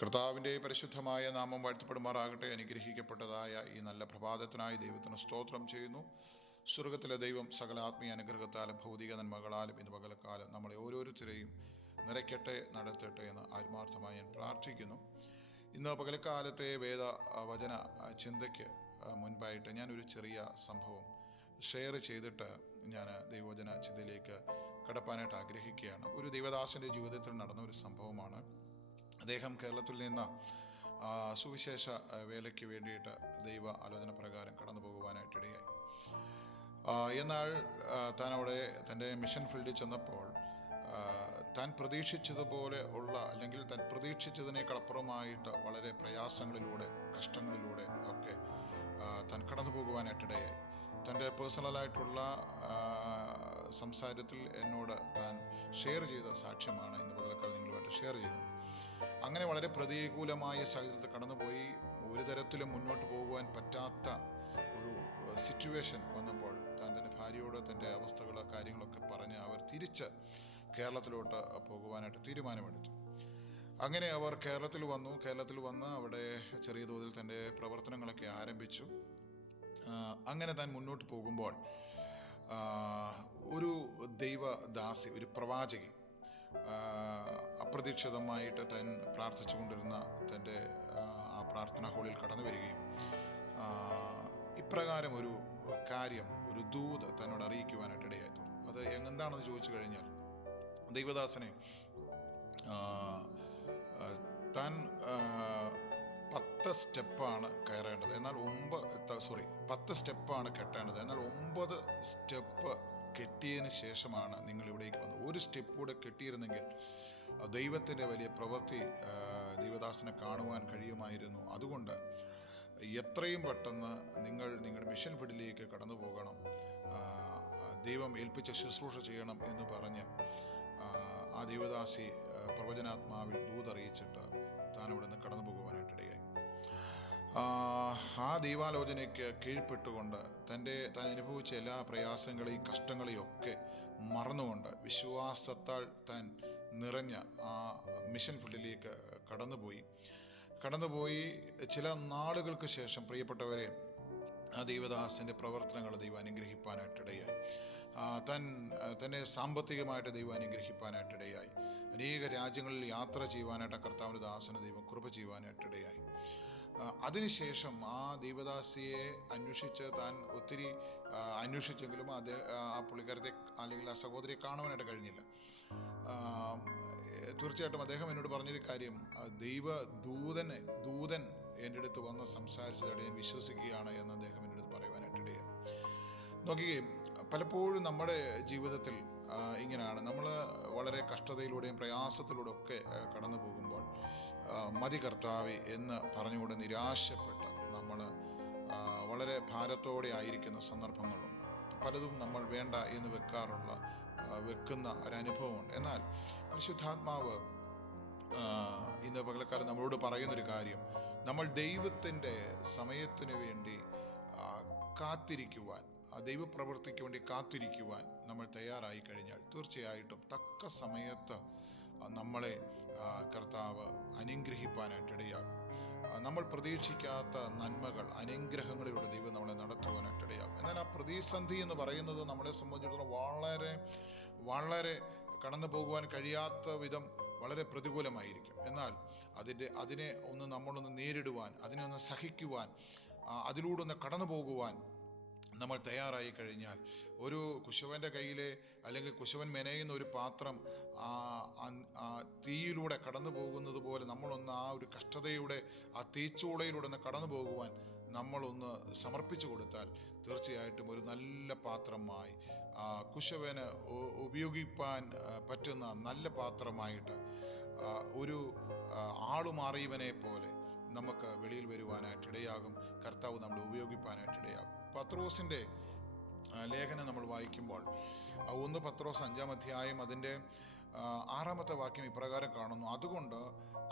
കർത്താവിൻ്റെ പരിശുദ്ധമായ നാമം വാഴ്ത്തപ്പെടുമാറാകട്ടെ. അനുഗ്രഹിക്കപ്പെട്ടതായ ഈ നല്ല പ്രഭാതത്തിനായി ദൈവത്തിന് സ്തോത്രം ചെയ്യുന്നു. സ്വർഗത്തിലെ ദൈവം സകല ആത്മീയ അനുഗ്രഹത്താലും ഭൗതിക നന്മകളാലും ഇന്ന് പകലക്കാലം നമ്മളെ ഓരോരുത്തരെയും നിറയ്ക്കട്ടെ, നടത്തട്ടെ എന്ന് ആത്മാർത്ഥമായി ഞാൻ പ്രാർത്ഥിക്കുന്നു. ഇന്ന് പകലക്കാലത്തെ വചന ചിന്തയ്ക്ക് മുൻപായിട്ട് ഞാനൊരു ചെറിയ സംഭവം ഷെയർ ചെയ്തിട്ട് ഞാൻ ദൈവവചന ചിന്തയിലേക്ക് കടപ്പാനായിട്ട് ആഗ്രഹിക്കുകയാണ്. ഒരു ദൈവദാസൻ്റെ ജീവിതത്തിൽ നടന്ന ഒരു സംഭവമാണ്. അദ്ദേഹം കേരളത്തിൽ നിന്ന് സുവിശേഷ വേലയ്ക്ക് വേണ്ടിയിട്ട് ദൈവ ആലോചന പ്രകാരം കടന്നു പോകുവാനായിട്ടിടയായി. എന്നാൽ താൻ അവിടെ തൻ്റെ മിഷൻ ഫീൽഡിൽ ചെന്നപ്പോൾ താൻ പ്രതീക്ഷിച്ചതുപോലെ ഉള്ള അല്ലെങ്കിൽ താൻ പ്രതീക്ഷിച്ചതിനേക്കാൾ അപ്പുറമായിട്ട് വളരെ പ്രയാസങ്ങളിലൂടെ കഷ്ടങ്ങളിലൂടെ ഒക്കെ താൻ കടന്നു പോകുവാനായിട്ടിടയായി. തൻ്റെ പേഴ്സണലായിട്ടുള്ള സംസാരത്തിൽ എന്നോട് താൻ ഷെയർ ചെയ്ത സാക്ഷ്യമാണ് ഇന്ന് പകൽക്കാലം നിങ്ങളുമായിട്ട് ഷെയർ ചെയ്തത്. അങ്ങനെ വളരെ പ്രതികൂലമായ സാഹചര്യത്തിൽ കടന്നുപോയി ഒരു തരത്തിലും മുന്നോട്ട് പോകുവാൻ പറ്റാത്ത ഒരു സിറ്റുവേഷൻ വന്നപ്പോൾ താൻ തൻ്റെ ഭാര്യയോട് തൻ്റെ അവസ്ഥകൾ കാര്യങ്ങളൊക്കെ പറഞ്ഞ് അവർ തിരിച്ച് കേരളത്തിലോട്ട് പോകുവാനായിട്ട് തീരുമാനമെടുത്തു. അങ്ങനെ അവർ കേരളത്തിൽ വന്ന് അവിടെ ചെറിയ തോതിൽ തൻ്റെ പ്രവർത്തനങ്ങളൊക്കെ ആരംഭിച്ചു. അങ്ങനെ താൻ മുന്നോട്ട് പോകുമ്പോൾ ഒരു ദൈവദാസി, ഒരു പ്രവാചകി അപ്രതീക്ഷിതമായിട്ട് താൻ പ്രാർത്ഥിച്ചു കൊണ്ടിരുന്ന തൻ്റെ ആ പ്രാർത്ഥനാ ഹോളിൽ കടന്നു വരികയും ഇപ്രകാരം ഒരു കാര്യം, ഒരു ദൂത് തന്നോട് അറിയിക്കുവാനായിട്ട് ഇടയായി. അത് എന്താണെന്ന് ചോദിച്ചു കഴിഞ്ഞാൽ, ദൈവദാസനെ താൻ 10 സ്റ്റെപ്പാണ് കയറേണ്ടത്, എന്നാൽ 10 സ്റ്റെപ്പാണ് കെട്ടേണ്ടത്, എന്നാൽ 9 സ്റ്റെപ്പ് കെട്ടിയതിന് ശേഷമാണ് നിങ്ങൾ ഇവിടേക്ക് വന്നത്. ഒരു സ്റ്റെപ്പ് കൂടെ കെട്ടിയിരുന്നെങ്കിൽ ദൈവത്തിൻ്റെ വലിയ പ്രവൃത്തി ദൈവദാസനെ കാണുവാൻ കഴിയുമായിരുന്നു. അതുകൊണ്ട് എത്രയും പെട്ടെന്ന് നിങ്ങൾ നിങ്ങളുടെ മിഷൻ ഫീൽഡിലേക്ക് കടന്നു പോകണം, ദൈവം ഏൽപ്പിച്ച ശുശ്രൂഷ ചെയ്യണം എന്ന് പറഞ്ഞ് ആ ദൈവദാസി പ്രവചനാത്മാവിൽ ദൂതറിയിച്ചിട്ട് താൻ ഇവിടെ നിന്ന് കടന്നു പോകുവാനായിട്ടിടയായി. ആ ദൈവാലോചനയ്ക്ക് കീഴ്പ്പെട്ടുകൊണ്ട് താൻ അനുഭവിച്ച എല്ലാ പ്രയാസങ്ങളെയും കഷ്ടങ്ങളെയും ഒക്കെ മറന്നുകൊണ്ട് വിശ്വാസത്താൽ താൻ നിറഞ്ഞ ആ മിഷൻ ഫീൽഡിലേക്ക് കടന്നുപോയി ചില നാളുകൾക്ക് ശേഷം പ്രിയപ്പെട്ടവരെ, ആ ദൈവദാസൻ്റെ പ്രവർത്തനങ്ങൾ ദൈവം അനുഗ്രഹിപ്പാനായിട്ടിടയായി. തന്നെ സാമ്പത്തികമായിട്ട് ദൈവം അനുഗ്രഹിപ്പാനായിട്ടിടയായി. അനേക രാജ്യങ്ങളിൽ യാത്ര ചെയ്യുവാനായിട്ട് കർത്താവിൻ്റെ ദാസന് ദൈവം കൃപ ചെയ്യുവാനായിട്ടിടയായി. അതിനുശേഷം ആ ദൈവദാസിയെ അന്വേഷിച്ച് താൻ ഒത്തിരി അന്വേഷിച്ചെങ്കിലും ആ പുള്ളിക്കാരത്തെ അല്ലെങ്കിൽ ആ സഹോദരിയെ കാണുവാനായിട്ട് കഴിഞ്ഞില്ല. തീർച്ചയായിട്ടും അദ്ദേഹം എന്നോട് പറഞ്ഞൊരു കാര്യം, ദൂതൻ എൻ്റെ അടുത്ത് വന്ന് സംസാരിച്ചതോടെ ഞാൻ വിശ്വസിക്കുകയാണ് എന്ന് അദ്ദേഹം എൻ്റെ അടുത്ത് പറയുവാനായിട്ടിടയായി. നോക്കുകയും പലപ്പോഴും നമ്മുടെ ജീവിതത്തിൽ ഇങ്ങനെയാണ്. നമ്മൾ വളരെ കഷ്ടതയിലൂടെയും പ്രയാസത്തിലൂടെ ഒക്കെ കടന്നു പോകുമ്പോൾ മതി കർത്താവേ എന്ന് പറഞ്ഞുകൊണ്ട് നിരാശപ്പെട്ട് നമ്മൾ വളരെ ഭാരത്തോടെ ആയിരിക്കുന്ന സന്ദർഭങ്ങളുണ്ട്. പലതും നമ്മൾ വേണ്ട എന്ന് വെക്കുന്ന ഒരനുഭവമുണ്ട്. എന്നാൽ പരിശുദ്ധാത്മാവ് ഇന്ന് പകലക്കാലം നമ്മളോട് പറയുന്നൊരു കാര്യം, നമ്മൾ ദൈവത്തിൻ്റെ സമയത്തിന് വേണ്ടി കാത്തിരിക്കുവാൻ, ദൈവപ്രവൃത്തിക്ക് വേണ്ടി കാത്തിരിക്കുവാൻ നമ്മൾ തയ്യാറായി കഴിഞ്ഞാൽ തീർച്ചയായിട്ടും തക്ക സമയത്ത് നമ്മളെ കർത്താവ് അനുഗ്രഹിപ്പാനായിട്ടിടയാകും. നമ്മൾ പ്രതീക്ഷിക്കാത്ത നന്മകൾ, അനുഗ്രഹങ്ങളിലൂടെ ദൈവം നമ്മളെ നടത്തുവാനായിട്ടിടയാകും. എന്നാൽ ആ പ്രതിസന്ധി എന്ന് പറയുന്നത് നമ്മളെ സംബന്ധിച്ചിടത്തോളം വളരെ വളരെ കടന്നു പോകുവാൻ കഴിയാത്ത വിധം വളരെ പ്രതികൂലമായിരിക്കും. എന്നാൽ അതിനെ നമ്മളൊന്ന് നേരിടുവാൻ, അതിനെ ഒന്ന് സഹിക്കുവാൻ, അതിലൂടെ ഒന്ന് കടന്നു പോകുവാൻ നമ്മൾ തയ്യാറായി കഴിഞ്ഞാൽ, ഒരു കുശവൻ്റെ കയ്യിലെ അല്ലെങ്കിൽ കുശവൻ മെനയുന്ന ഒരു പാത്രം തീയിലൂടെ കടന്നു പോകുന്നത് പോലെ നമ്മളൊന്ന് ആ ഒരു കഷ്ടതയുടെ ആ തീച്ചൂളയിലൂടെ ഒന്ന് കടന്നു പോകുവാൻ നമ്മളൊന്ന് സമർപ്പിച്ചു കൊടുത്താൽ തീർച്ചയായിട്ടും ഒരു നല്ല പാത്രമായി, കുശവന് ഉപയോഗിപ്പാൻ പറ്റുന്ന നല്ല പാത്രമായിട്ട്, ഒരു ആളുമാറിയവനെ പോലെ നമുക്ക് വെളിയിൽ വരുവാനായിട്ടിടയാകും. കർത്താവ് നമ്മളെ ഉപയോഗിപ്പാനായിട്ടിടയാകും. പത്രോസിൻ്റെ ലേഖനം നമ്മൾ വായിക്കുമ്പോൾ 1 പത്രോസ് 5-ാം അധ്യായം അതിൻ്റെ 6-ാമത്തെ വാക്യം ഇപ്രകാരം കാണുന്നു: അതുകൊണ്ട്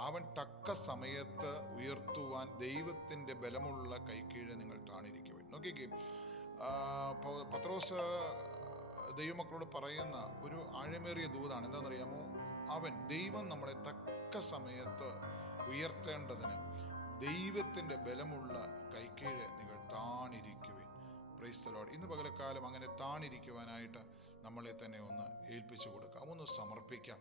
അവൻ തക്ക സമയത്ത് ഉയർത്തുവാൻ ദൈവത്തിൻ്റെ ബലമുള്ള കൈക്കീഴ് നിങ്ങൾ താണിരിക്കുവിൻ. നോക്കിക്കേ, പത്രോസ് ദൈവമക്കളോട് പറയുന്ന ഒരു ആഴമേറിയ ദൂതാണ്. എന്താണെന്നറിയാമോ? ദൈവം നമ്മളെ തക്ക സമയത്ത് ഉയർത്തേണ്ടതിന് ദൈവത്തിൻ്റെ ബലമുള്ള കൈക്കീഴ് നിങ്ങൾ താണിരിക്കുവിൻ. Praise the Lord. ഇന്ന് പകലക്കാലം അങ്ങനെ താണിരിക്കുവാനായിട്ട് നമ്മളെ തന്നെ ഒന്ന് ഏൽപ്പിച്ചു കൊടുക്കാം, ഒന്ന് സമർപ്പിക്കാം.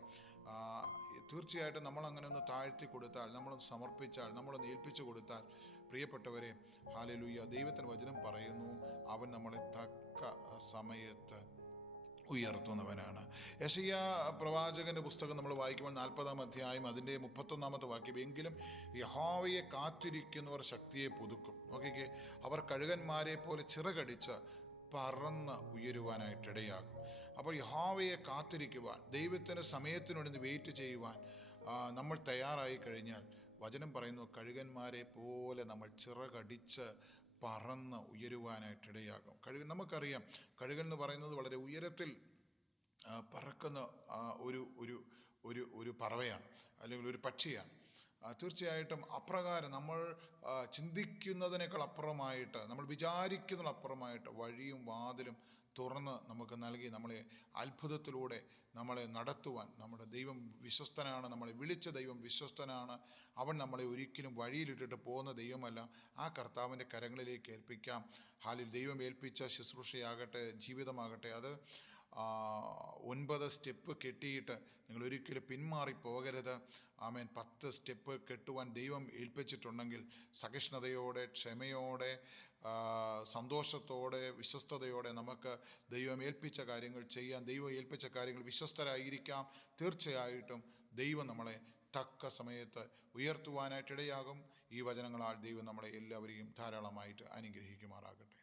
തീർച്ചയായിട്ടും നമ്മൾ അങ്ങനെ ഒന്ന് താഴ്ത്തി കൊടുത്താൽ, നമ്മളൊന്ന് സമർപ്പിച്ചാൽ, നമ്മളൊന്ന് ഏൽപ്പിച്ചു കൊടുത്താൽ, പ്രിയപ്പെട്ടവരെ, ഹല്ലേലൂയ, ദൈവത്തിൻ്റെ വചനം പറയുന്നു, അവൻ നമ്മളെ തക്ക സമയത്ത് ഉയർത്തുന്നവനാണ്. യെശയ്യാ പ്രവാചകന്റെ പുസ്തകം നമ്മൾ വായിക്കുമ്പോൾ 40-ാം അധ്യായം അതിൻ്റെ 31-ാമത്തെ വാക്യം, എങ്കിലും യഹോവയെ കാത്തിരിക്കുന്നവർ ശക്തിയെ പുതുക്കും. നോക്കിക്കേ, അവർ കഴുകന്മാരെ പോലെ ചിറകടിച്ച് പറന്ന് ഉയരുവാനായിട്ടിടയാകും. അപ്പോൾ യഹോവയെ കാത്തിരിക്കുവാൻ, ദൈവത്തിൻ്റെ സമയത്തിനു വേണ്ടി വെയിറ്റ് ചെയ്യുവാൻ നമ്മൾ തയ്യാറായി കഴിഞ്ഞാൽ, വചനം പറയുന്നു, കഴുകന്മാരെ പോലെ നമ്മൾ ചിറകടിച്ച് പറന്ന് ഉയരുവാനായിട്ടിടയാകും. നമുക്കറിയാം, കഴുകൻ എന്ന് പറയുന്നത് വളരെ ഉയരത്തിൽ പറക്കുന്ന ഒരു ഒരു ഒരു ഒരു പറവയാണ്, അല്ലെങ്കിൽ ഒരു പക്ഷിയാണ്. തീർച്ചയായിട്ടും അപ്രകാരം നമ്മൾ ചിന്തിക്കുന്നതിനേക്കാൾ അപ്പുറമായിട്ട്, നമ്മൾ വിചാരിക്കുന്നതിനപ്പുറമായിട്ട് വഴിയും വാതിലും തുറന്ന് നമുക്ക് നൽകി നമ്മളെ അത്ഭുതത്തിലൂടെ നമ്മളെ നടത്തുവാൻ നമ്മുടെ ദൈവം വിശ്വസ്തനാണ്. നമ്മളെ വിളിച്ച ദൈവം വിശ്വസ്തനാണ്. അവൻ നമ്മളെ ഒരിക്കലും വഴിയിലിട്ടിട്ട് പോകുന്ന ദൈവമല്ല. ആ കർത്താവിൻ്റെ കരങ്ങളിലേക്ക് ഏൽപ്പിക്കാം. ഹാലിൽ ദൈവം ഏൽപ്പിച്ച ശുശ്രൂഷയാകട്ടെ, ജീവിതമാകട്ടെ, അത് 9 സ്റ്റെപ്പ് കെട്ടിയിട്ട് നിങ്ങൾ ഒരിക്കലും പിന്മാറി പോകരുത്. ആമേൻ. 10 സ്റ്റെപ്പ് കെട്ടുവാൻ ദൈവം ഏൽപ്പിച്ചിട്ടുണ്ടെങ്കിൽ സഹിഷ്ണുതയോടെ, ക്ഷമയോടെ, സന്തോഷത്തോടെ, വിശ്വസ്തയോടെ നമുക്ക് ദൈവം ഏൽപ്പിച്ച കാര്യങ്ങൾ ചെയ്യാൻ, ദൈവം ഏൽപ്പിച്ച കാര്യങ്ങൾ വിശ്വസ്തരായിരിക്കാം. തീർച്ചയായിട്ടും ദൈവം നമ്മളെ തക്ക സമയത്ത് ഉയർത്തുവാനായിട്ടിടയാകും. ഈ വചനങ്ങളാൽ ദൈവം നമ്മളെ എല്ലാവരെയും ധാരാളമായിട്ട് അനുഗ്രഹിക്കുമാറാകട്ടെ.